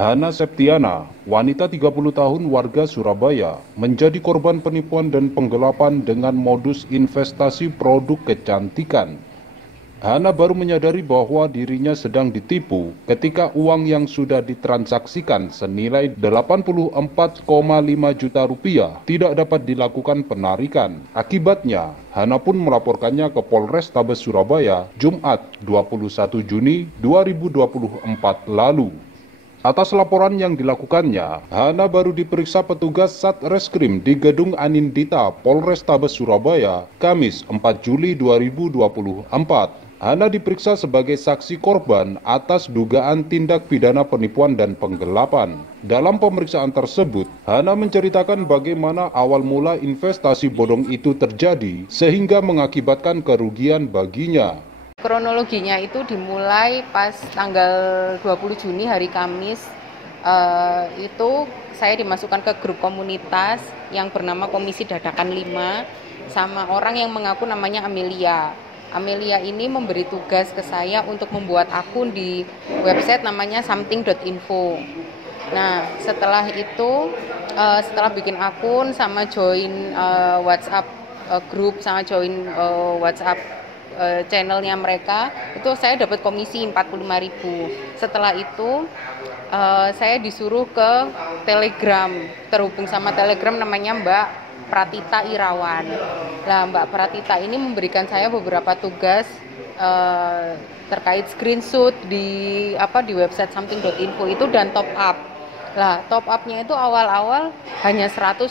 Hana Septiana, wanita 30 tahun warga Surabaya, menjadi korban penipuan dan penggelapan dengan modus investasi produk kecantikan. Hana baru menyadari bahwa dirinya sedang ditipu ketika uang yang sudah ditransaksikan senilai 84,5 juta rupiah tidak dapat dilakukan penarikan. Akibatnya, Hana pun melaporkannya ke Polrestabes Surabaya Jumat 21 Juni 2024 lalu. Atas laporan yang dilakukannya, Hana baru diperiksa petugas Satreskrim di Gedung Anindita Polrestabes Surabaya, Kamis 4 Juli 2024. Hana diperiksa sebagai saksi korban atas dugaan tindak pidana penipuan dan penggelapan. Dalam pemeriksaan tersebut, Hana menceritakan bagaimana awal mula investasi bodong itu terjadi sehingga mengakibatkan kerugian baginya. Kronologinya itu dimulai pas tanggal 20 Juni hari Kamis. Itu saya dimasukkan ke grup komunitas yang bernama Komisi Dadakan 5 sama orang yang mengaku namanya Amelia. Amelia ini memberi tugas ke saya untuk membuat akun di website namanya something.info. Nah, setelah itu, setelah bikin akun sama join WhatsApp grup sama join WhatsApp channelnya mereka, itu saya dapat komisi 45.000. Setelah itu saya disuruh ke Telegram, terhubung sama Telegram namanya Mbak Pratita Irawan. Nah, Mbak Pratita ini memberikan saya beberapa tugas terkait screenshot di website something.info itu dan top up. Lah, top upnya itu awal-awal hanya 150.000.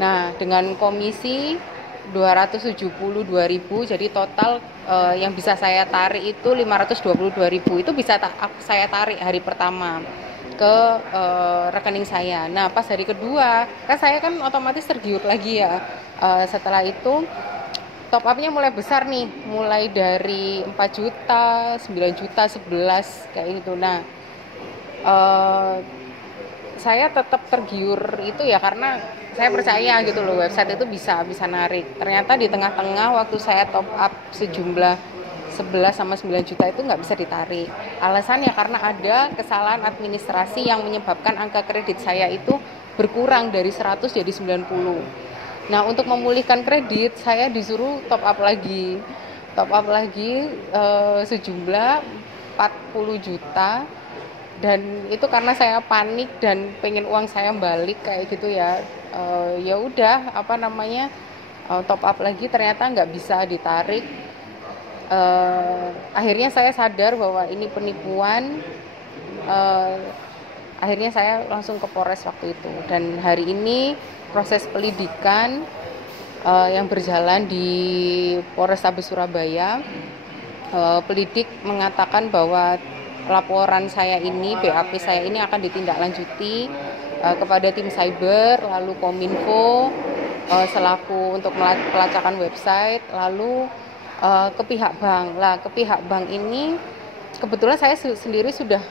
Nah, dengan komisi 272.000, jadi total yang bisa saya tarik itu 522.000. Itu bisa saya tarik hari pertama ke rekening saya. Nah, pas hari kedua, kan saya kan otomatis tergiur lagi ya. Setelah itu top up-nya mulai besar nih, mulai dari 4 juta, 9 juta, 11 kayak gitu. Nah, saya tetap tergiur itu ya karena saya percaya gitu loh, website itu bisa narik. Ternyata di tengah-tengah waktu saya top up sejumlah 11 sama 9 juta itu nggak bisa ditarik. Alasannya karena ada kesalahan administrasi yang menyebabkan angka kredit saya itu berkurang dari 100 jadi 90. Nah, untuk memulihkan kredit saya disuruh top up lagi sejumlah 40 juta. Dan itu karena saya panik dan pengen uang saya balik kayak gitu ya. Ya udah top up lagi, ternyata nggak bisa ditarik. Akhirnya saya sadar bahwa ini penipuan. Akhirnya saya langsung ke Polres waktu itu, dan hari ini proses pelidikan yang berjalan di Polrestabes Surabaya. Pelidik mengatakan bahwa laporan saya ini, BAP saya ini akan ditindaklanjuti kepada tim cyber, lalu Kominfo selaku untuk pelacakan website, lalu ke pihak bank. Lah, ke pihak bank ini kebetulan saya sendiri sudah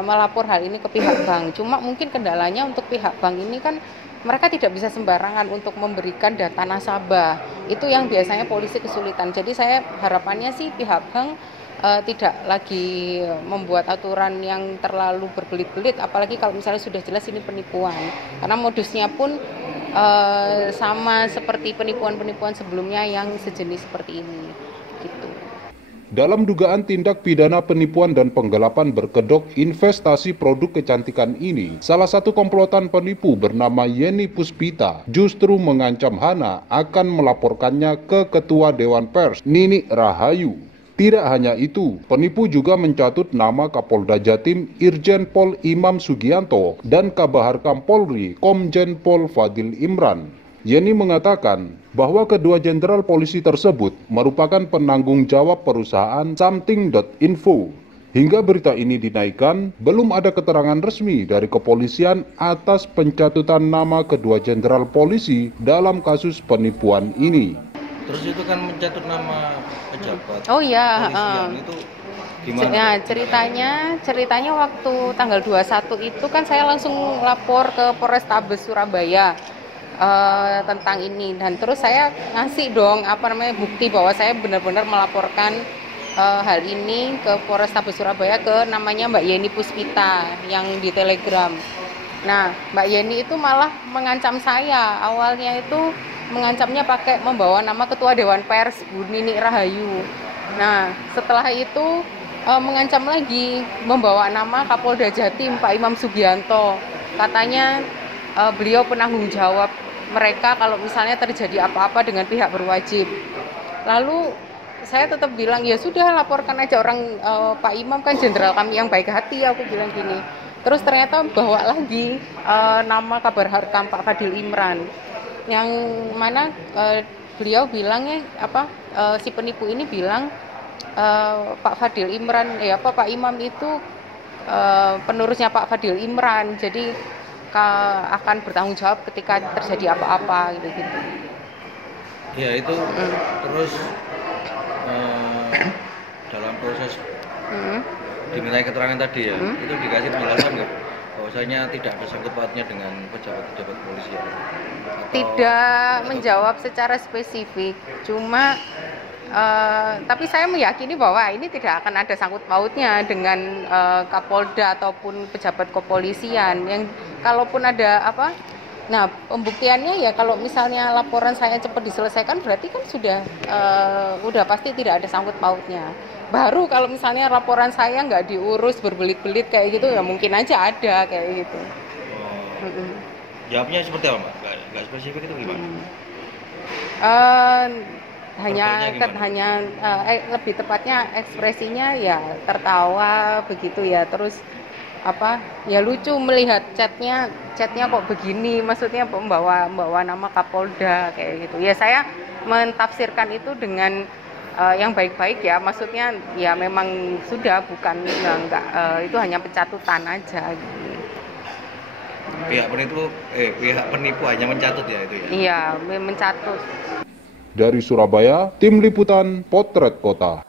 melapor hal ini ke pihak bank. Cuma mungkin kendalanya untuk pihak bank ini kan mereka tidak bisa sembarangan untuk memberikan data nasabah. Itu yang biasanya polisi kesulitan. Jadi saya harapannya sih pihak bank tidak lagi membuat aturan yang terlalu berbelit-belit, apalagi kalau misalnya sudah jelas ini penipuan. Karena modusnya pun sama seperti penipuan-penipuan sebelumnya yang sejenis seperti ini. Gitu. Dalam dugaan tindak pidana penipuan dan penggelapan berkedok investasi produk kecantikan ini, salah satu komplotan penipu bernama Yeni Puspita justru mengancam Hana akan melaporkannya ke Ketua Dewan Pers, Nini Rahayu. Tidak hanya itu, penipu juga mencatut nama Kapolda Jatim Irjen Pol Imam Sugianto dan Kabaharkam Polri Komjen Pol Fadil Imran. Yeni mengatakan bahwa kedua jenderal polisi tersebut merupakan penanggung jawab perusahaan something.info. Hingga berita ini dinaikkan, belum ada keterangan resmi dari kepolisian atas pencatutan nama kedua jenderal polisi dalam kasus penipuan ini. Terus itu kan mencatut nama pejabat. Oh iya, itu gimana? Nah, ceritanya waktu tanggal 21 itu kan saya langsung lapor ke Polrestabes Surabaya tentang ini, dan terus saya ngasih dong bukti bahwa saya benar-benar melaporkan hal ini ke Polrestabes Surabaya ke namanya Mbak Yeni Puspita yang di Telegram. Nah, Mbak Yeni itu malah mengancam saya. Awalnya itu mengancamnya pakai membawa nama Ketua Dewan Pers Bu Nini Rahayu. Nah, setelah itu mengancam lagi membawa nama Kapolda Jatim Pak Imam Sugianto. Katanya beliau penanggung jawab mereka kalau misalnya terjadi apa-apa dengan pihak berwajib. Lalu saya tetap bilang ya sudah laporkan aja orang Pak Imam kan jenderal kami yang baik hati, aku bilang gini. Terus ternyata bawa lagi nama kabar harkam Pak Fadil Imran, yang mana beliau bilangnya si penipu ini bilang Pak Fadil Imran Pak Imam itu penerusnya Pak Fadil Imran, jadi akan bertanggung jawab ketika terjadi apa-apa gitu. Ya itu terus dalam proses dimintai keterangan tadi ya, itu dikasih penjelasan nggak bahwasanya tidak ada sangkut pautnya dengan pejabat-pejabat polisian? Tidak menjawab secara spesifik, cuma tapi saya meyakini bahwa ini tidak akan ada sangkut pautnya dengan Kapolda ataupun pejabat kepolisian. Yang kalaupun ada nah pembuktiannya ya kalau misalnya laporan saya cepat diselesaikan berarti kan sudah pasti tidak ada sangkut pautnya. Baru kalau misalnya laporan saya nggak diurus berbelit-belit kayak gitu ya mungkin aja ada kayak gitu. Jawabnya seperti apa, Mbak? Nggak spesifik itu gimana? Hanya lebih tepatnya ekspresinya ya tertawa begitu ya, terus ya lucu melihat chatnya kok begini, maksudnya membawa nama Kapolda kayak gitu ya. Saya mentafsirkan itu dengan yang baik-baik ya, maksudnya ya memang sudah bukan itu hanya pencatutan aja gitu. Pihak penipu hanya mencatut ya itu ya? Iya, mencatut. Dari Surabaya, Tim Liputan Potret Kota.